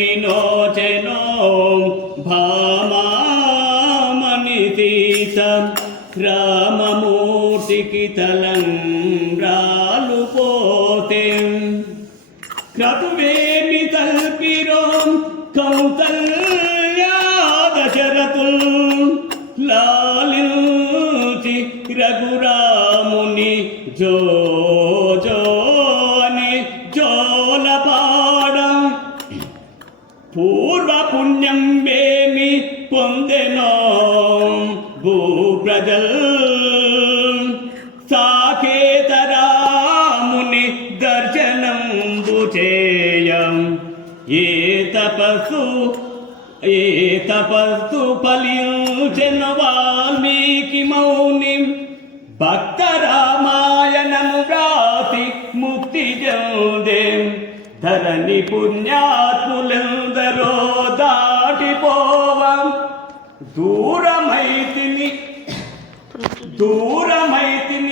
వినోచెనో భామామణి సీత రామమూర్తికి రాలు పోతే. క్రతువేమి తల్పిరో కౌతల్యాదశరతుల్ లాలించి రఘురాముని జో పూర్వ పుణ్యం వేమి పొందెనో భూప్రజల్ సాకేతరాముని దర్శనం చేయం. ఏ తపస్సు ఏ తపస్సు ఫలించిన వాల్మీకి మౌని. భక్త రామాయణము రాతి ముక్తి జందే ధరణి పుణ్యాత్ములందరో దాటిపోవ. దూరమైతిని దూరమైతిని